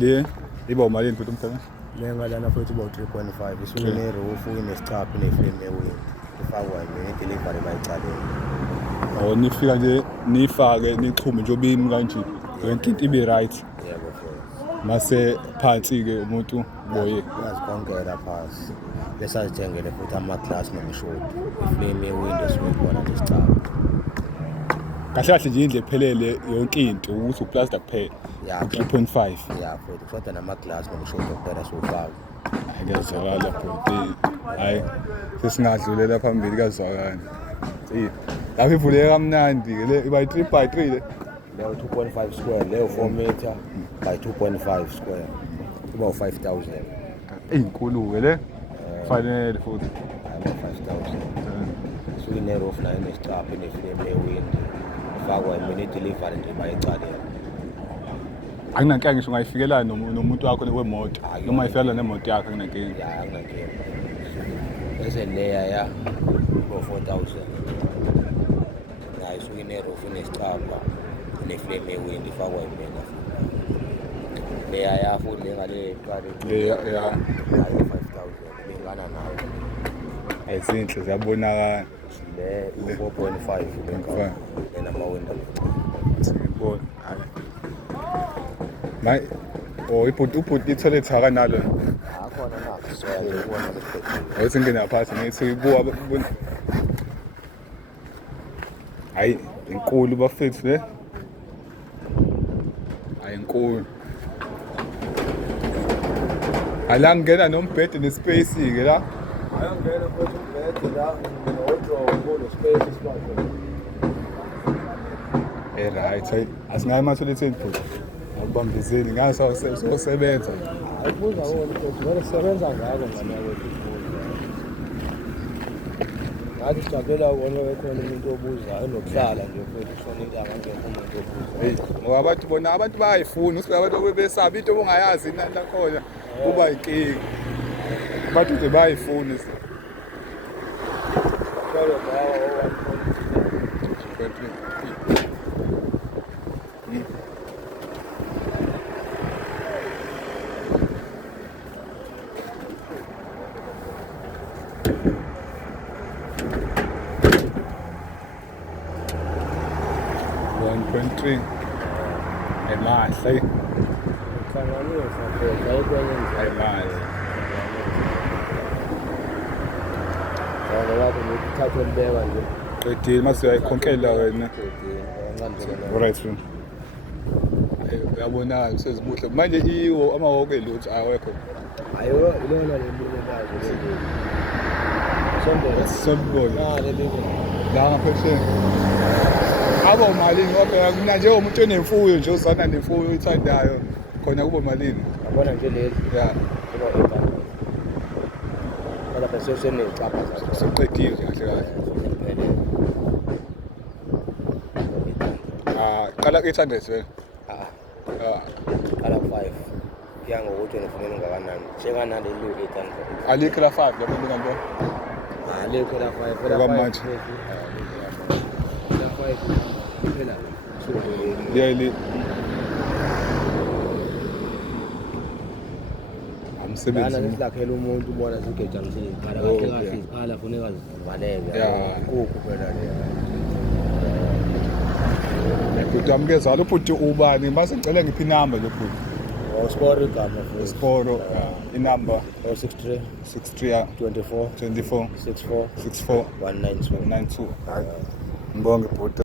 Le iba umalini futhi umthamo? Lengalana futhi uba 3.5 isuke ne-roof inesicapha ne-frame ewing ifakwa yini delivery bayicaleni. Nifika nje nifake nixhume nje obimi kanje yonke into ibe right. Yebo futhi. Mase phansi ke umuntu boye uyazikhonkela phasi bese azithengele futhi ama-glass nomshoti iframe ewindow sikhona nesicapha. kahle kahle nje indle ephelele yonke into ukuthi uplaster kuphela. Ya 3.5. ya futhi kushoda nama-glass nomshoti okuphela siwufaka. Ngiyazwakala futhi. Hayi sesingadlulela phambili kazwakala. Lapho ivuleke kamnandi ke le iba 3x3 le. Leyo 2.5 square leyo 4 meter by 2.5 square kuba u-5,000. Inkulu ke le. Fanele futhi. Hayi 5,000. Suke ne-roof nayo nesicapha ne-frame ewindi ifakwa imini delivery nje bayicaleni. Akunankinga ngisho ungayifikela nomuntu wakho wemoto noma ifikela nemoto yakho akunankinga. Ya akunankinga. Bese leya ya kuba 4,000. Nayo isuke ne-roof nesicapha ne-frame ewindi ifakwa imini. Leya ya futhi ngale qale Ya 5,000 bengana nayo. ezinhle ziyabonakala. Le 4.5 Ngifana. enama-window. Sibona. Hayi. Ibhuti i-toilet akanalo. Akhona na siyabona lesiphethe. Awuthi ngena phakathi ngithi ibuka hayi inkulu bafethu le. Hayi inkulu. Ala ngena nombhede nespace ke la. Ayangena futhi umbhede la no-wardrobe space isibakho. Right, hayi asingayi emathuletheni futhi. Awubambezeli ngasa sosebenza. Ayibuza wona futhi vele sisebenza ngako ngane wethu. Ngathi sijabulela ukubona bekhona umuntu obuza enokuhlala nje futhi sonke angangekho umuntu obuza. Ngoba abantu bayayifuna usibe abantu besaba into obungayazi inani lakhona kuba inkinga. Abantu nje bayayifuna. Solo bawa 1.3 emahle hlanganisa futhi ayikwenye nje. emahle Ngoba ngikuthatha ulibeka nje. qedile mase uyayikhonkela wena. Right. Uyabonakala sezibuhle manje iwo amahoko elutho awekho. Ayo ilona lelibekayo leli. Sembona leli. la ngaphesheya. Aba umalini ngoba mina nje umuntu onemfuyo nje uzana nemfuyo oyithandayo khona kuba malini. Yabona nje leli. Ya Kuba 800. Kodwa bese senecapha zaso. soqedile kahle kahle. Qala 800 vele. Qala 5. Kuya ngokuthi ufuna ungakanani. Njenganani leli 800. Alikho la 5 lapho ngikho. Alikho la 5 phela. Okwamanje. La 5 phela. Yeli. Amsebenzi. Lana silakhela umuntu ubona sigeja msini. Qala kahle kahle isikhala funeka zivaleke. Ya. Ukukho phela le. Bhuti amkezala ubhuti ubani mase ngicela ngiphi inamba lo bhuti. Score igama futhi. Sporo inamba 063 63 24 24 64 64 192. 92. Ngibonge bhuti.